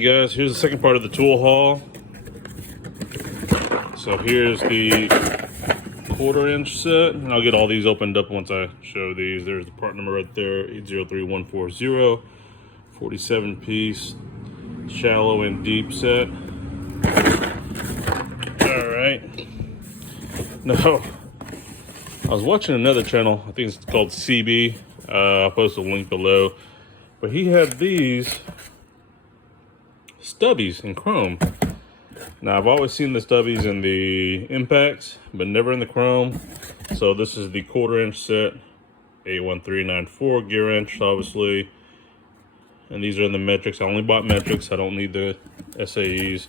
Alright guys, here's the second part of the tool haul. So here's the 1/4 inch set, and I'll get all these opened up once I show these. There's the part number right there, 803140, 47 piece shallow and deep set. Alright. Now, I was watching another channel, I think it's called CB. I'll post a link below. But he had these stubbies in chrome. Now, I've always seen the stubbies in the impacts, but never in the chrome. So this is the 1/4 inch set, 81394 gear wrench, obviously. And these are in the metrics. I only bought metrics. I don't need the SAEs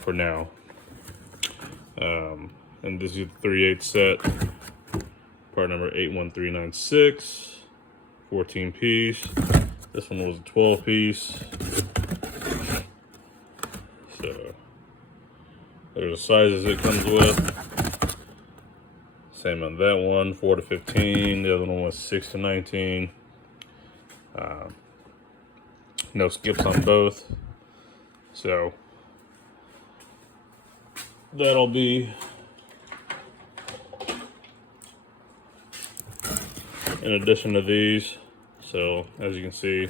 for now. And this is the 3/8 set, part number 81396, 14 piece. This one was a 12 piece. So there's the sizes it comes with. Same on that one, 4 to 15. The other one was 6 to 19. No skips on both. So that'll be in addition to these. So as you can see,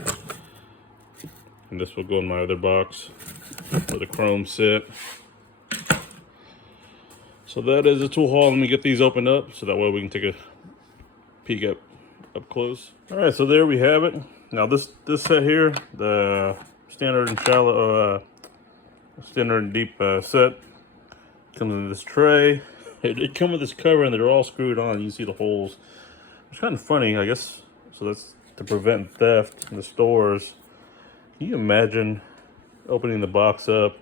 and this will go in my other box for the chrome set. So that is the tool haul. Let me get these opened up so that way we can take a peek up close. All right, so there we have it. Now this set here, the standard and shallow, standard and deep set, comes in this tray. It comes with this cover and they're all screwed on. You can see the holes. It's kind of funny, I guess. So that's to prevent theft in the stores. Can you imagine opening the box up,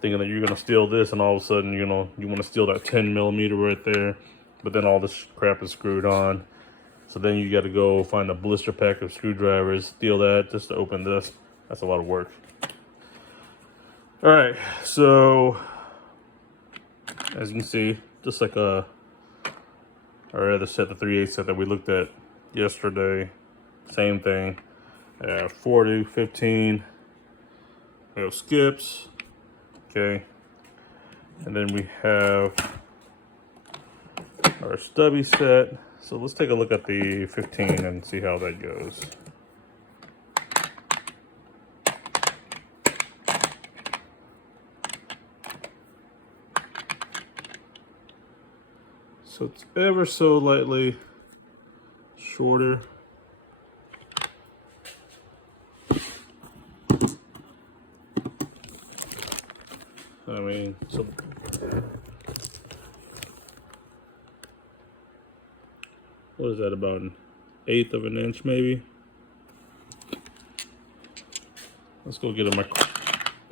thinking that you're gonna steal this, and all of a sudden you want to steal that 10mm right there, but then all this crap is screwed on. So then you got to go find a blister pack of screwdrivers, steal that just to open this. That's a lot of work. All right, so as you can see, just like our other set, the 3/8 set that we looked at yesterday, same thing. 4 to 15. We have skips. Okay, and then we have our stubby set. So let's take a look at the 15 and see how that goes. So it's ever so lightly shorter. I mean, so what is that, about 1/8 of an inch maybe? Let's go get a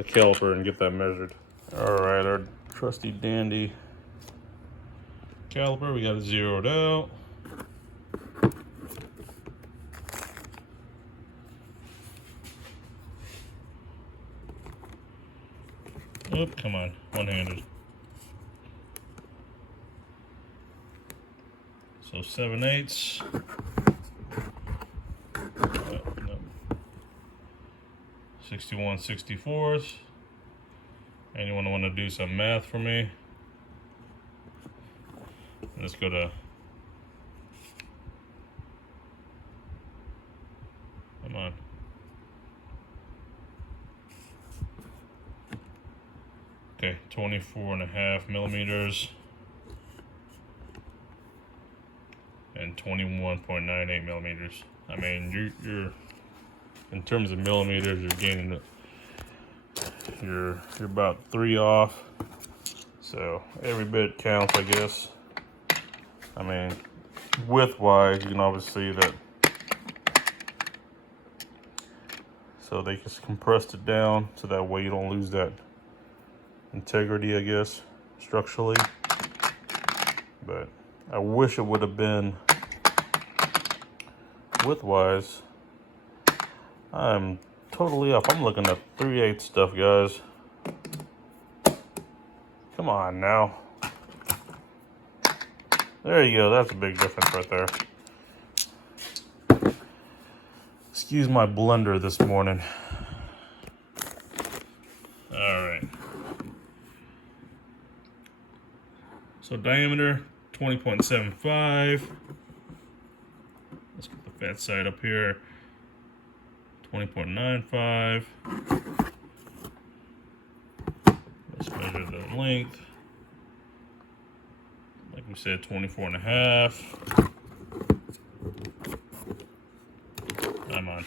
caliper and get that measured. All right, our trusty dandy caliper, we got it zeroed out. Oh, come on, one-handed. So 7/8. No. 61/64. Anyone want to do some math for me? Let's go to, come on. Okay, 24.5mm and 21.98mm. I mean, you're in terms of millimeters, you're gaining it. You're about 3 off. So every bit counts, I guess. I mean, width-wise, you can obviously see that. So they just compressed it down so that way you don't lose that integrity, I guess, structurally. But I wish it would have been width-wise. I'm totally off. I'm looking at 3/8 stuff, guys. Come on now. There you go. That's a big difference right there. Excuse my blender this morning. Alright. So diameter 20.75. Let's get the fat side up here. 20.95. Let's measure the length. Like we said, 24.5. I'm on.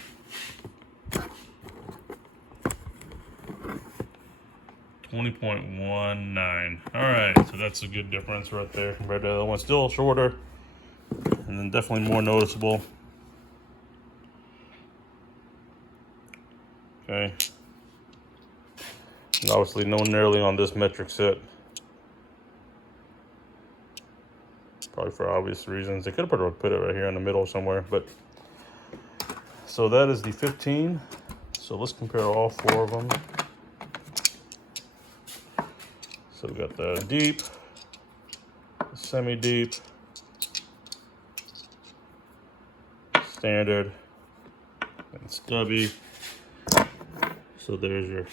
20.19. Alright, so that's a good difference right there compared to the other one. Still shorter, and then definitely more noticeable. Okay. And obviously no knurling on this metric set. Probably for obvious reasons. They could have put it right here in the middle somewhere, but so that is the 15. So let's compare all 4 of them. So we got the deep, semi-deep, standard, and stubby. So there's your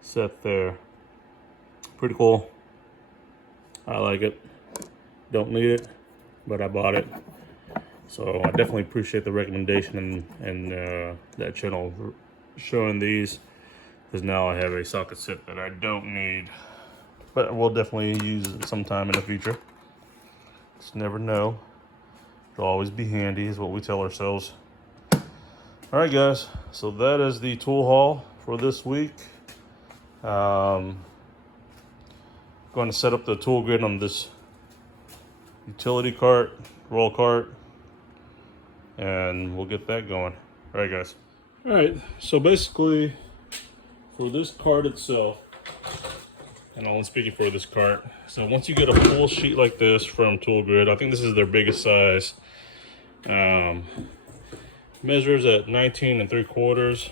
set there. Pretty cool. I like it. Don't need it, but I bought it. So I definitely appreciate the recommendation and that channel showing these, because now I have a socket set that I don't need, but we'll definitely use it sometime in the future. Just never know. It'll always be handy is what we tell ourselves. All right, guys, so that is the tool haul for this week. Going to set up the tool grid on this utility cart, roll cart, and we'll get that going. All right, guys. All right, so basically for this cart itself, and I'm only speaking for this cart, so once you get a full sheet like this from Tool Grid, I think this is their biggest size, measures at 19 3/4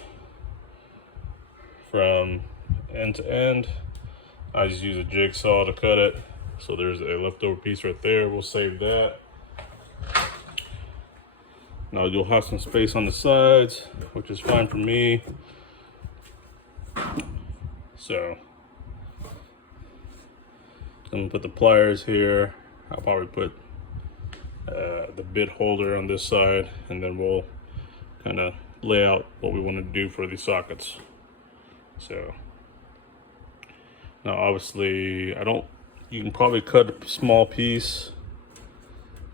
from end to end. I just use a jigsaw to cut it, so there's a leftover piece right there. We'll save that. Now you'll have some space on the sides, which is fine for me. So I'm gonna put the pliers here. I'll probably put the bit holder on this side, and then we'll kind of lay out what we want to do for these sockets. So now obviously you can probably cut a small piece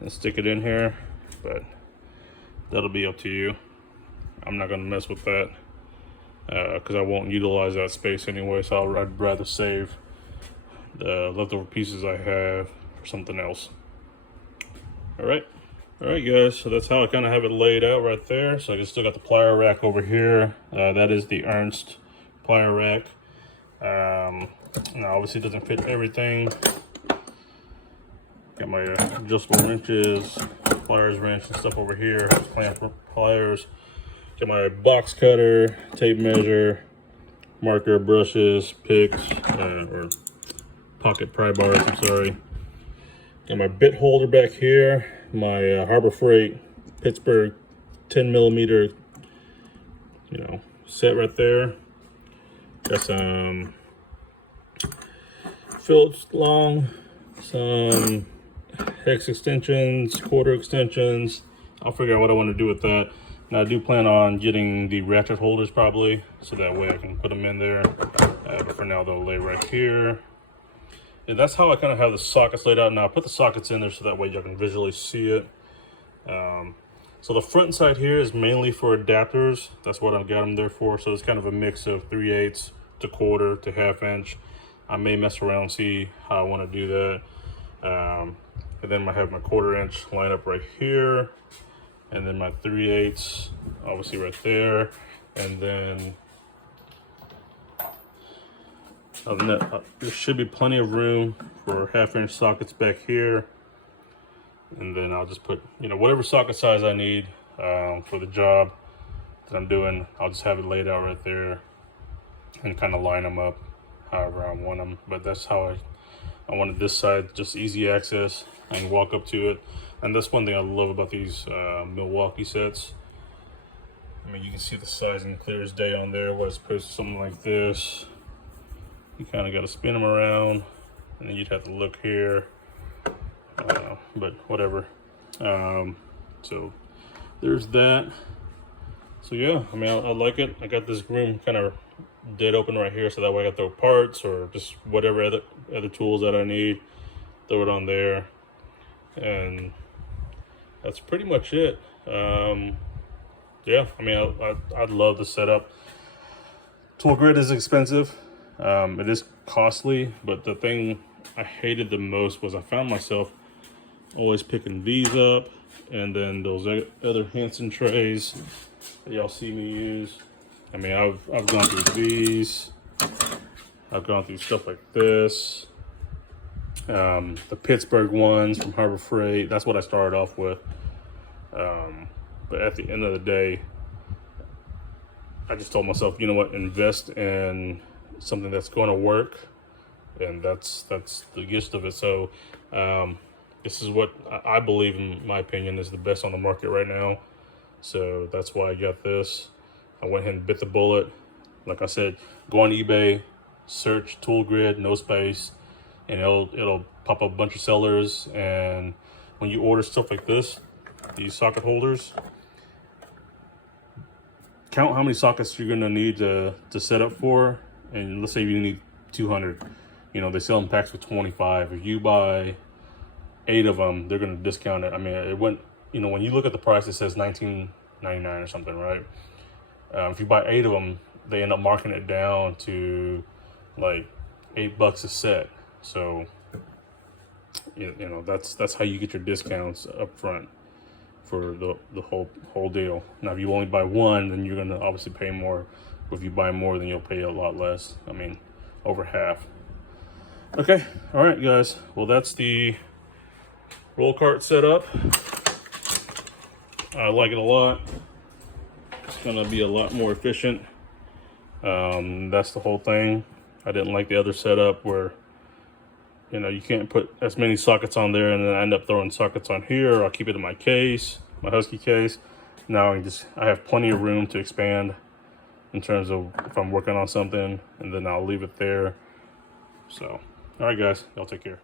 and stick it in here, but that'll be up to you. I'm not gonna mess with that because I won't utilize that space anyway, so I'd rather save the leftover pieces I have for something else. All right, guys, so that's how I kind of have it laid out right there. So I just still got the plier rack over here. That is the Ernst plier rack. Now obviously it doesn't fit everything. Got my adjustable wrenches, pliers, wrench, and stuff over here. Pliers. Got my box cutter, tape measure, marker, brushes, picks, or pocket pry bars, I'm sorry. Got my bit holder back here, my Harbor Freight Pittsburgh 10mm, set right there. Got some Phillips long, some hex extensions, quarter extensions. I'll figure out what I want to do with that. Now I do plan on getting the ratchet holders probably, so that way I can put them in there. But for now they'll lay right here. And that's how I kind of have the sockets laid out. Now I put the sockets in there so that way you can visually see it. So the front side here is mainly for adapters. That's what I got them there for. So it's kind of a mix of 3/8 to quarter to 1/2 inch. I may mess around and see how I want to do that. And then I have my 1/4 inch line up right here. And then my 3/8 obviously right there. And then other than that, there should be plenty of room for 1/2 inch sockets back here. And then I'll just put, whatever socket size I need for the job that I'm doing. I'll just have it laid out right there and kind of line them up however I want them. But that's how I wanted this side, just easy access. I can walk up to it. And that's one thing I love about these Milwaukee sets. I mean, you can see the sizing clear as day on there. Where as opposed to something like this, you kind of got to spin them around, and then you'd have to look here. But whatever. So there's that. So yeah, I mean, I like it. I got this room kind of dead open right here, so that way I can throw parts or just whatever other tools that I need, throw it on there, and that's pretty much it. Yeah, I mean, I'd love the setup. Tool grid is expensive. It is costly, but the thing I hated the most was I found myself always picking these up, and then those other Hansen trays that y'all see me use. I mean, I've gone through these. I've gone through stuff like this. The Pittsburgh ones from Harbor Freight. That's what I started off with. But at the end of the day, I just told myself, you know what, invest in something that's going to work, and that's the gist of it. So this is what I believe, in my opinion, is the best on the market right now. So that's why I got this. I went ahead and bit the bullet. Like I said, go on eBay, search tool grid, no space, and it'll pop up a bunch of sellers. And when you order stuff like this, these socket holders, count how many sockets you're gonna need to set up for. And let's say you need 200. You know, they sell in packs with 25. If you buy 8 of them, they're gonna discount it. I mean, it went, you know, when you look at the price, it says $19.99 or something, right? If you buy 8 of them, they end up marking it down to like $8 a set. So you know, that's how you get your discounts up front for the whole deal. Now, if you only buy one, then you're gonna obviously pay more. If you buy more, then you'll pay a lot less. I mean, over half. Okay, all right, guys. Well, that's the roll cart setup. I like it a lot. It's gonna be a lot more efficient. That's the whole thing. I didn't like the other setup where, you know, you can't put as many sockets on there, and then I end up throwing sockets on here, or I'll keep it in my case, my Husky case. Now I have plenty of room to expand in terms of if I'm working on something, and then I'll leave it there. So, all right, guys, y'all take care.